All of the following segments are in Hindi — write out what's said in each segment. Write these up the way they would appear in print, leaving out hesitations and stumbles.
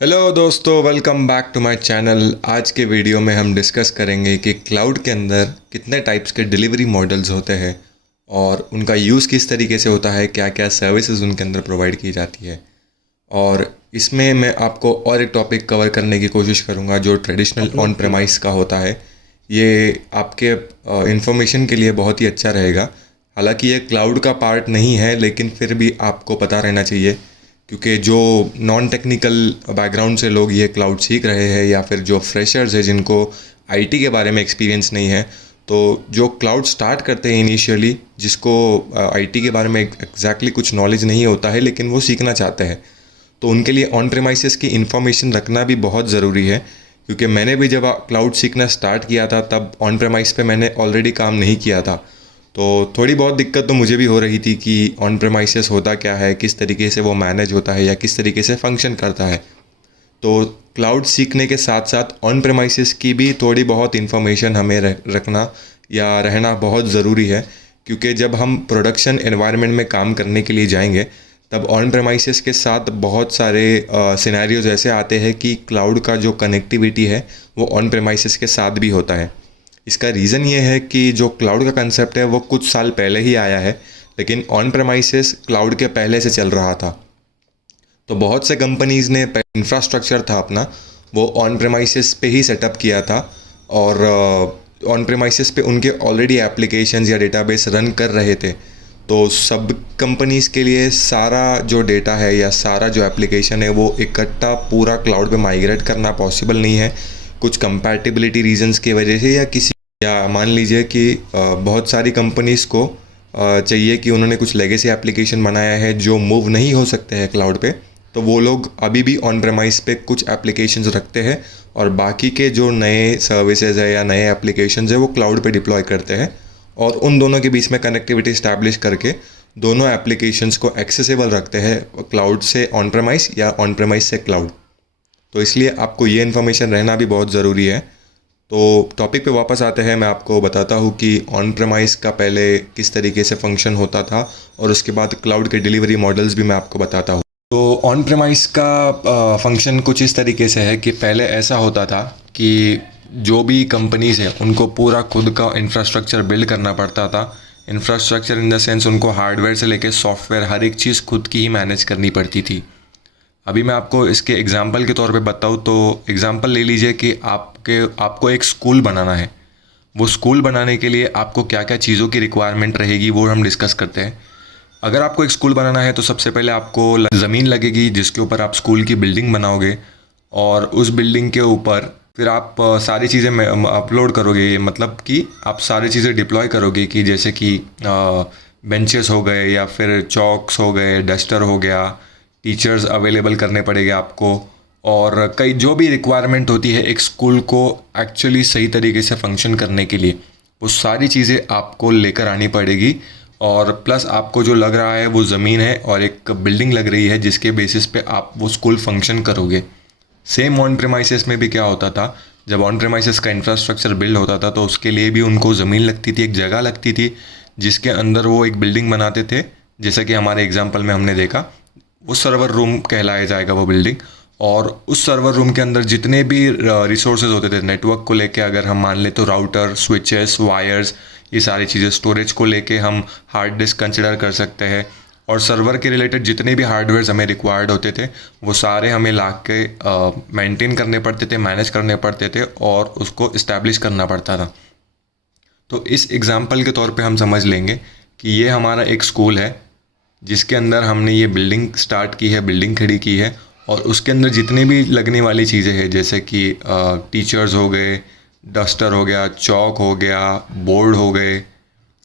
हेलो दोस्तों, welcome back to my channel. आज के वीडियो में हम डिस्कस करेंगे कि क्लाउड के अंदर कितने टाइप्स के डिलीवरी मॉडल्स होते हैं और उनका यूज़ किस तरीके से होता है, क्या क्या सर्विसेज उनके अंदर प्रोवाइड की जाती है। और इसमें मैं आपको और एक टॉपिक कवर करने की कोशिश करूँगा जो ट्रेडिशनल ऑन प्रेमाइस का होता है। ये आपके इंफॉर्मेशन के लिए बहुत ही अच्छा रहेगा। हालांकि ये क्लाउड का पार्ट नहीं है, लेकिन फिर भी आपको पता रहना चाहिए, क्योंकि जो नॉन टेक्निकल बैकग्राउंड से लोग ये क्लाउड सीख रहे हैं या फिर जो फ्रेशर्स है जिनको आईटी के बारे में एक्सपीरियंस नहीं है, तो जो क्लाउड स्टार्ट करते हैं इनिशियली, जिसको आईटी के बारे में एग्जैक्टली कुछ नॉलेज नहीं होता है लेकिन वो सीखना चाहते हैं, तो उनके लिए ऑन प्रेमाइसेस की इन्फॉर्मेशन रखना भी बहुत ज़रूरी है। क्योंकि मैंने भी जब क्लाउड सीखना स्टार्ट किया था तब ऑन प्रेमाइस पे मैंने ऑलरेडी काम नहीं किया था, तो थोड़ी बहुत दिक्कत तो मुझे भी हो रही थी कि ऑन प्रेमाइसेस होता क्या है, किस तरीके से वो मैनेज होता है या किस तरीके से फंक्शन करता है। तो क्लाउड सीखने के साथ साथ ऑन प्रेमाइसेस की भी थोड़ी बहुत इन्फॉर्मेशन हमें रखना या रहना बहुत ज़रूरी है। क्योंकि जब हम प्रोडक्शन एनवायरनमेंट में काम करने के लिए जाएंगे तब ऑन प्रेमाइसेस के साथ बहुत सारे सिनेरियोज ऐसे आते हैं कि क्लाउड का जो कनेक्टिविटी है वो ऑन प्रेमाइसेस के साथ भी होता है। इसका रीज़न ये है कि जो क्लाउड का कंसेप्ट है वो कुछ साल पहले ही आया है, लेकिन ऑन प्रेमाइसेस क्लाउड के पहले से चल रहा था। तो बहुत से कंपनीज़ ने इंफ्रास्ट्रक्चर था अपना, वो ऑन प्रेमाइसेस पे ही सेटअप किया था। और ऑन प्रेमाइसेस पे उनके ऑलरेडी एप्लीकेशंस या डेटाबेस रन कर रहे थे। तो सब कंपनीज़ के लिए सारा जो डेटा है या सारा जो एप्लीकेशन है वो इकट्ठा पूरा क्लाउड पे माइग्रेट करना पॉसिबल नहीं है, कुछ कंपैटिबिलिटी रीजंस की वजह से, या मान लीजिए कि बहुत सारी कंपनीज़ को चाहिए कि उन्होंने कुछ लेगेसी एप्लीकेशन बनाया है जो मूव नहीं हो सकते हैं क्लाउड पे, तो वो लोग अभी भी ऑन प्रेमाइस पे कुछ एप्लीकेशंस रखते हैं और बाकी के जो नए सर्विसेज है या नए एप्लीकेशंस है वो क्लाउड पे डिप्लॉय करते हैं। और उन दोनों के बीच में कनेक्टिविटी इस्टेब्लिश करके दोनों एप्लीकेशंस को एक्सेसिबल रखते हैं, क्लाउड से ऑन प्रेमाइस या ऑन प्रेमाइस से क्लाउड। तो इसलिए आपको ये इन्फॉर्मेशन रहना भी बहुत ज़रूरी है। तो टॉपिक पे वापस आते हैं, मैं आपको बताता हूँ कि ऑन प्रेमाइस का पहले किस तरीके से फंक्शन होता था और उसके बाद क्लाउड के डिलीवरी मॉडल्स भी मैं आपको बताता हूँ। तो ऑन प्रेमाइस का फंक्शन कुछ इस तरीके से है कि पहले ऐसा होता था कि जो भी कंपनीज हैं उनको पूरा खुद का इंफ्रास्ट्रक्चर बिल्ड करना पड़ता था। इंफ्रास्ट्रक्चर इन द सेंस उनको हार्डवेयर से लेकर सॉफ्टवेयर हर एक चीज़ खुद की ही मैनेज करनी पड़ती थी। अभी मैं आपको इसके एग्जांपल के तौर पे बताऊँ तो एग्जांपल ले लीजिए कि आपको एक स्कूल बनाना है। वो स्कूल बनाने के लिए आपको क्या क्या चीज़ों की रिक्वायरमेंट रहेगी वो हम डिस्कस करते हैं। अगर आपको एक स्कूल बनाना है तो सबसे पहले आपको ज़मीन लगेगी जिसके ऊपर आप स्कूल की बिल्डिंग बनाओगे, और उस बिल्डिंग के ऊपर फिर आप सारी चीज़ें अपलोड करोगे, मतलब कि आप सारी चीज़ें डिप्लॉय करोगे कि जैसे कि बेंचेस हो गए या फिर चॉक्स हो गए, डस्टर हो गया, टीचर्स अवेलेबल करने पड़ेंगे आपको, और कई जो भी रिक्वायरमेंट होती है एक स्कूल को एक्चुअली सही तरीके से फंक्शन करने के लिए, वो सारी चीज़ें आपको लेकर आनी पड़ेगी। और प्लस आपको जो लग रहा है वो ज़मीन है और एक बिल्डिंग लग रही है जिसके बेसिस पे आप वो स्कूल फंक्शन करोगे। सेम ऑन प्रेमाइसेस में भी क्या होता था, जब ऑन प्रेमाइसेस का इंफ्रास्ट्रक्चर बिल्ड होता था तो उसके लिए भी उनको ज़मीन लगती थी, एक जगह लगती थी जिसके अंदर वो एक बिल्डिंग बनाते थे। जैसा कि हमारे एग्जाम्पल में हमने देखा, वो सर्वर रूम कहलाया जाएगा वो बिल्डिंग। और उस सर्वर रूम के अंदर जितने भी रिसोर्सेज होते थे नेटवर्क को लेके, अगर हम मान ले तो राउटर, स्विचेस, वायर्स, ये सारी चीज़ें, स्टोरेज को लेके हम हार्ड डिस्क कंसिडर कर सकते हैं। और सर्वर के रिलेटेड जितने भी हार्डवेयर्स हमें रिक्वायर्ड होते थे वो सारे हमें ला के मेंटेन करने पड़ते थे, मैनेज करने पड़ते थे और उसको इस्टेब्लिश करना पड़ता था। तो इस एग्ज़ाम्पल के तौर पे हम समझ लेंगे कि ये हमारा एक स्कूल है जिसके अंदर हमने ये बिल्डिंग स्टार्ट की है, बिल्डिंग खड़ी की है, और उसके अंदर जितने भी लगने वाली चीज़ें हैं जैसे कि टीचर्स हो गए, डस्टर हो गया, चौक हो गया, बोर्ड हो गए,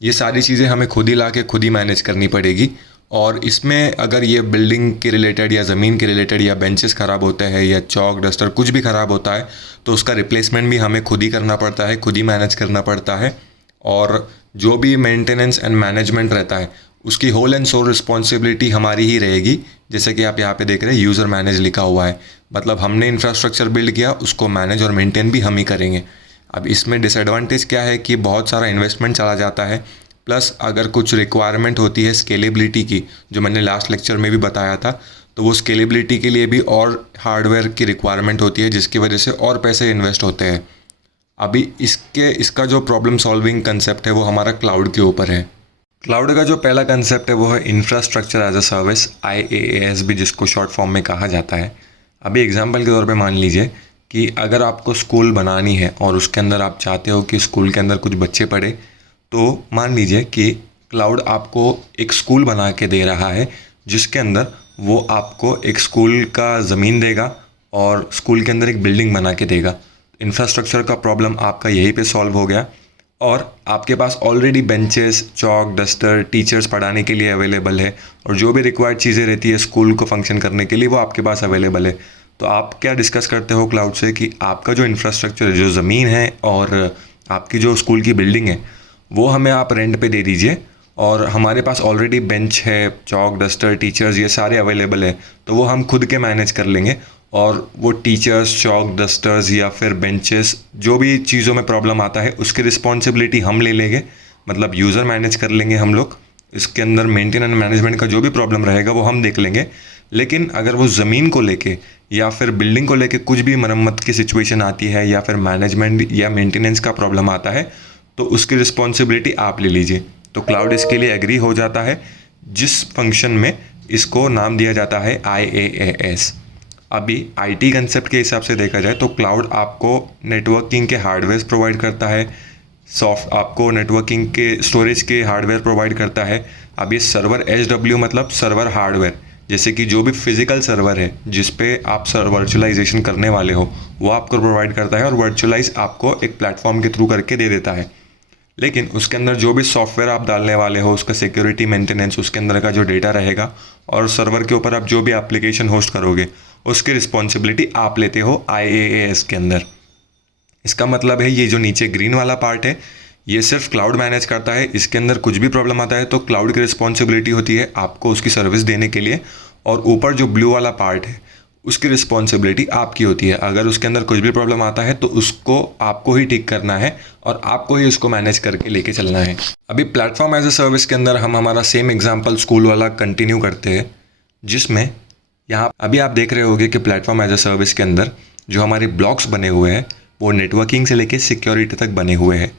ये सारी चीज़ें हमें खुद ही ला के खुद ही मैनेज करनी पड़ेगी। और इसमें अगर ये बिल्डिंग के रिलेटेड या ज़मीन के रिलेटेड या बेंचेस ख़राब होते हैं या चौक डस्टर कुछ भी ख़राब होता है तो उसका रिप्लेसमेंट भी हमें खुद ही करना पड़ता है, खुद ही मैनेज करना पड़ता है। और जो भी मेंटेनेंस एंड मैनेजमेंट रहता है उसकी होल एंड सोल रिस्पॉन्सिबिलिटी हमारी ही रहेगी। जैसे कि आप यहाँ पे देख रहे हैं यूज़र मैनेज लिखा हुआ है, मतलब हमने इंफ्रास्ट्रक्चर बिल्ड किया, उसको मैनेज और मेंटेन भी हम ही करेंगे। अब इसमें डिसएडवांटेज क्या है कि बहुत सारा इन्वेस्टमेंट चला जाता है, प्लस अगर कुछ रिक्वायरमेंट होती है स्केलेबिलिटी की, जो मैंने लास्ट लेक्चर में भी बताया था, तो वो स्केलेबिलिटी के लिए भी और हार्डवेयर की रिक्वायरमेंट होती है, जिसकी वजह से और पैसे इन्वेस्ट होते हैं। अभी इसका जो प्रॉब्लम सॉल्विंग कंसेप्ट है वो हमारा क्लाउड के ऊपर है। क्लाउड का जो पहला कंसेप्ट है वो है infrastructure as a service, IaaS भी जिसको शॉर्ट फॉर्म में कहा जाता है। अभी एग्जांपल के तौर पे मान लीजिए कि अगर आपको स्कूल बनानी है और उसके अंदर आप चाहते हो कि स्कूल के अंदर कुछ बच्चे पढ़े, तो मान लीजिए कि क्लाउड आपको एक स्कूल बना के दे रहा है, जिसके अंदर वो आपको एक स्कूल का ज़मीन देगा और स्कूल के अंदर एक बिल्डिंग बना के देगा। इंफ्रास्ट्रक्चर का प्रॉब्लम आपका यहीं पे सॉल्व हो गया और आपके पास already benches, chalk, duster, teachers पढ़ाने के लिए अवेलेबल है और जो भी रिक्वायर्ड चीज़ें रहती है स्कूल को फंक्शन करने के लिए वो आपके पास अवेलेबल है। तो आप क्या डिस्कस करते हो क्लाउड से कि आपका जो इंफ्रास्ट्रक्चर है, जो ज़मीन है और आपकी जो स्कूल की बिल्डिंग है, वो हमें आप रेंट पे दे दीजिए और हमारे पास ऑलरेडी बेंच है, चॉक, डस्टर, टीचर्स ये सारे अवेलेबल है, तो वो हम खुद के मैनेज कर लेंगे और वो टीचर्स, चॉक, डस्टर्स या फिर बेंचेस, जो भी चीज़ों में प्रॉब्लम आता है उसकी रिस्पॉन्सिबिलिटी हम ले लेंगे, मतलब यूज़र मैनेज कर लेंगे हम लोग। इसके अंदर मेंटेनेंस मैनेजमेंट का जो भी प्रॉब्लम रहेगा वो हम देख लेंगे। लेकिन अगर वो ज़मीन को लेके या फिर बिल्डिंग को लेके कुछ भी मरम्मत की सिचुएशन आती है या फिर मैनेजमेंट या मेंटेनेंस का प्रॉब्लम आता है, तो उसकी रिस्पॉन्सिबिलिटी आप ले लीजिए। तो क्लाउड इसके लिए एग्री हो जाता है, जिस फंक्शन में इसको नाम दिया जाता है IaaS। अभी IT कंसेप्ट के हिसाब से देखा जाए तो क्लाउड आपको नेटवर्किंग के हार्डवेयर प्रोवाइड करता है, आपको नेटवर्किंग के स्टोरेज के हार्डवेयर प्रोवाइड करता है। अब ये सर्वर SW मतलब सर्वर हार्डवेयर, जैसे कि जो भी फिजिकल सर्वर है जिस पे आप वर्चुअलाइजेशन करने वाले हो वो आपको प्रोवाइड करता है और वर्चुअलाइज आपको एक प्लेटफॉर्म के थ्रू करके दे देता है। लेकिन उसके अंदर जो भी सॉफ्टवेयर आप डालने वाले हो, उसका सिक्योरिटी मेंटेनेंस, उसके अंदर का जो डेटा रहेगा और सर्वर के ऊपर आप जो भी एप्लीकेशन होस्ट करोगे उसकी रिस्पॉन्सिबिलिटी आप लेते हो IaaS के अंदर। इसका मतलब है ये जो नीचे ग्रीन वाला पार्ट है ये सिर्फ क्लाउड मैनेज करता है। इसके अंदर कुछ भी प्रॉब्लम आता है तो क्लाउड की रिस्पॉन्सिबिलिटी होती है आपको उसकी सर्विस देने के लिए, और ऊपर जो ब्लू वाला पार्ट है उसकी रिस्पॉन्सिबिलिटी आपकी होती है। अगर उसके अंदर कुछ भी प्रॉब्लम आता है तो उसको आपको ही ठीक करना है और आपको ही उसको मैनेज करके लेके चलना है। अभी प्लेटफॉर्म एज अ सर्विस के अंदर हम हमारा सेम एग्जांपल स्कूल वाला कंटिन्यू करते हैं, जिसमें यहाँ अभी आप देख रहे होंगे कि प्लेटफॉर्म एज अ सर्विस के अंदर जो हमारे ब्लॉक्स बने हुए हैं वो नेटवर्किंग से लेके सिक्योरिटी तक बने हुए हैं।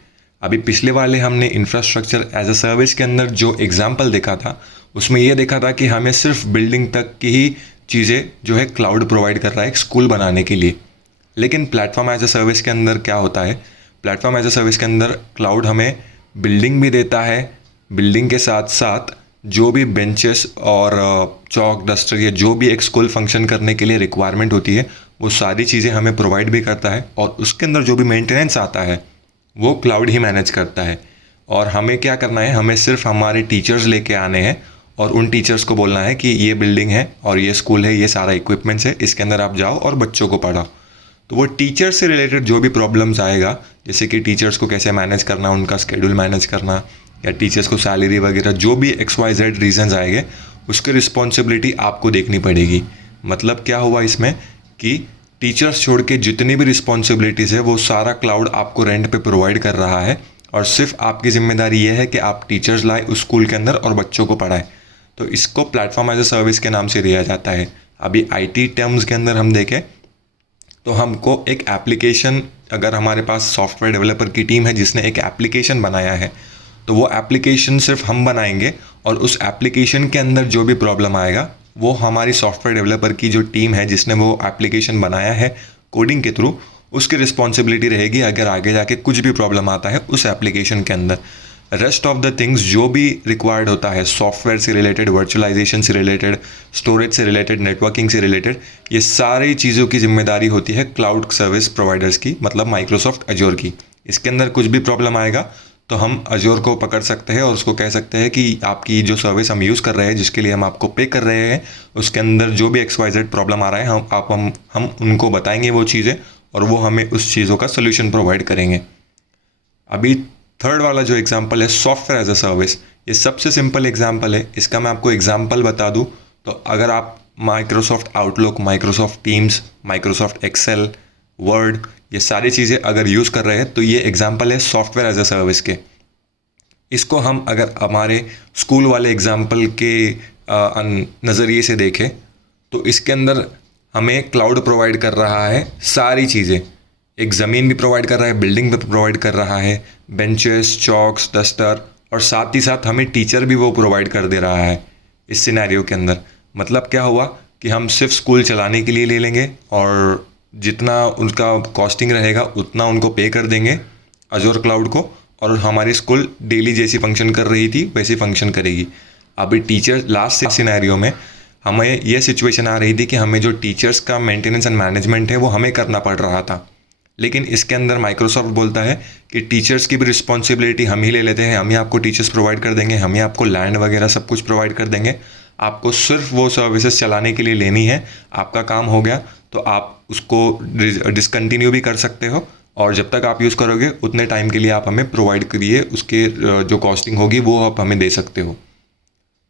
अभी पिछले वाले हमने इंफ्रास्ट्रक्चर एज अ सर्विस के अंदर जो एग्जांपल देखा था उसमें ये देखा था कि हमें सिर्फ बिल्डिंग तक की ही चीज़ें जो है क्लाउड प्रोवाइड कर रहा है एक स्कूल बनाने के लिए। लेकिन प्लेटफॉर्म एज अ सर्विस के अंदर क्या होता है, प्लेटफॉर्म एज अ सर्विस के अंदर क्लाउड हमें बिल्डिंग भी देता है, बिल्डिंग के साथ साथ जो भी बेंचेस और चॉक, डस्टर या जो भी एक स्कूल फंक्शन करने के लिए रिक्वायरमेंट होती है वो सारी चीज़ें हमें प्रोवाइड भी करता है और उसके अंदर जो भी मेंटेनेंस आता है वो क्लाउड ही मैनेज करता है। और हमें क्या करना है, हमें सिर्फ हमारे टीचर्स लेके आने हैं और उन टीचर्स को बोलना है कि ये बिल्डिंग है और ये स्कूल है, ये सारा इक्विपमेंट्स है, इसके अंदर आप जाओ और बच्चों को पढ़ाओ। तो वो टीचर से रिलेटेड जो भी प्रॉब्लम्स आएगा, जैसे कि टीचर्स को कैसे मैनेज करना, उनका स्केड्यूल मैनेज करना या टीचर्स को सैलरी वगैरह, जो भी XYZ रीजंस आएंगे उसकी रिस्पॉन्सिबिलिटी आपको देखनी पड़ेगी। मतलब क्या हुआ इसमें कि टीचर्स छोड़ के जितनी भी रिस्पॉन्सिबिलिटीज़ है वो सारा क्लाउड आपको रेंट पे प्रोवाइड कर रहा है और सिर्फ आपकी जिम्मेदारी ये है कि आप टीचर्स लाए उस स्कूल के अंदर और बच्चों को पढ़ाएं। तो इसको प्लेटफॉर्म एज अ सर्विस के नाम से दिया जाता है। अभी IT टर्म्स के अंदर हम देखें तो हमको एक एप्लीकेशन, अगर हमारे पास सॉफ्टवेयर डेवलपर की टीम है जिसने एक एप्लीकेशन बनाया है तो वो एप्लीकेशन सिर्फ हम बनाएंगे और उस एप्लीकेशन के अंदर जो भी प्रॉब्लम आएगा वो हमारी सॉफ्टवेयर डेवलपर की जो टीम है जिसने वो एप्लीकेशन बनाया है कोडिंग के थ्रू, उसकी रिस्पॉन्सिबिलिटी रहेगी अगर आगे जाके कुछ भी प्रॉब्लम आता है उस एप्लीकेशन के अंदर। रेस्ट ऑफ द थिंग्स जो भी रिक्वायर्ड होता है सॉफ्टवेयर से रिलेटेड, वर्चुअलाइजेशन से रिलेटेड, स्टोरेज से रिलेटेड, नेटवर्किंग से रिलेटेड, ये सारी चीज़ों की जिम्मेदारी होती है क्लाउड सर्विस प्रोवाइडर्स की, मतलब माइक्रोसॉफ्ट अजोर की। इसके अंदर कुछ भी प्रॉब्लम आएगा तो हम अजोर को पकड़ सकते हैं और उसको कह सकते हैं कि आपकी जो सर्विस हम यूज़ कर रहे हैं, जिसके लिए हम आपको पे कर रहे हैं, उसके अंदर जो भी XYZ प्रॉब्लम आ रहा है हम उनको बताएंगे वो चीज़ें और वो हमें उस चीज़ों का सोल्यूशन प्रोवाइड करेंगे। अभी थर्ड वाला जो एग्जांपल है सॉफ्टवेयर एज अ सर्विस, ये सबसे सिंपल एग्जांपल है। इसका मैं आपको एग्जांपल बता दूं तो अगर आप Microsoft Outlook, Microsoft Teams, Microsoft Excel, Word, ये सारी चीज़ें अगर यूज़ कर रहे हैं तो ये एग्जांपल है सॉफ्टवेयर एज अ सर्विस के। इसको हम अगर हमारे स्कूल वाले एग्जांपल के नज़रिए से देखें तो इसके अंदर हमें क्लाउड प्रोवाइड कर रहा है सारी चीज़ें। एक ज़मीन भी प्रोवाइड कर रहा है, बिल्डिंग भी प्रोवाइड कर रहा है, बेंचेस, चॉक्स, डस्टर, और साथ ही साथ हमें टीचर भी वो प्रोवाइड कर दे रहा है इस सिनेरियो के अंदर। मतलब क्या हुआ कि हम सिर्फ स्कूल चलाने के लिए ले लेंगे और जितना उनका कॉस्टिंग रहेगा उतना उनको पे कर देंगे अजोर क्लाउड को, और हमारी स्कूल डेली जैसी फंक्शन कर रही थी वैसी फंक्शन करेगी। अभी टीचर लास्ट सिनेरियो में हमें यह सिचुएशन आ रही थी कि हमें जो टीचर्स का मेंटेनेंस एंड मैनेजमेंट है वो हमें करना पड़ रहा था, लेकिन इसके अंदर माइक्रोसॉफ्ट बोलता है कि टीचर्स की भी रिस्पॉन्सिबिलिटी हम ही ले लेते हैं, हम ही आपको टीचर्स प्रोवाइड कर देंगे, हम ही आपको लैंड वगैरह सब कुछ प्रोवाइड कर देंगे, आपको सिर्फ वो सर्विसेज चलाने के लिए लेनी है, आपका काम हो गया तो आप उसको डिसकंटिन्यू भी कर सकते हो, और जब तक आप यूज़ करोगे उतने टाइम के लिए आप हमें प्रोवाइड करिए, उसके जो कॉस्टिंग होगी वो आप हमें दे सकते हो।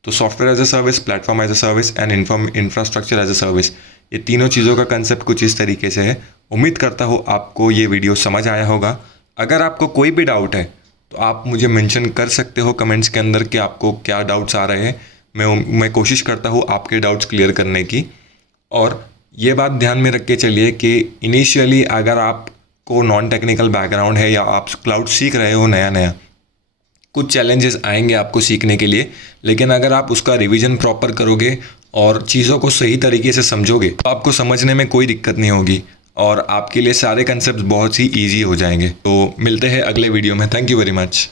तो software as a service, platform as a service and infrastructure as a service, ये तीनों चीज़ों का कंसेप्ट कुछ इस तरीके से है। उम्मीद करता हूँ आपको ये वीडियो समझ आया होगा। अगर आपको कोई भी डाउट है तो आप मुझे मेंशन कर सकते हो कमेंट्स के अंदर कि आपको क्या डाउट्स आ रहे हैं। मैं कोशिश करता हूँ आपके डाउट्स क्लियर करने की। और ये बात ध्यान में रख के चलिए कि इनिशियली अगर आपको नॉन टेक्निकल बैकग्राउंड है या आप क्लाउड सीख रहे हो नया नया, कुछ चैलेंजेस आएंगे आपको सीखने के लिए, लेकिन अगर आप उसका रिवीजन प्रॉपर करोगे और चीज़ों को सही तरीके से समझोगे तो आपको समझने में कोई दिक्कत नहीं होगी और आपके लिए सारे कंसेप्ट बहुत ही ईजी हो जाएंगे। तो मिलते हैं अगले वीडियो में। Thank you very much.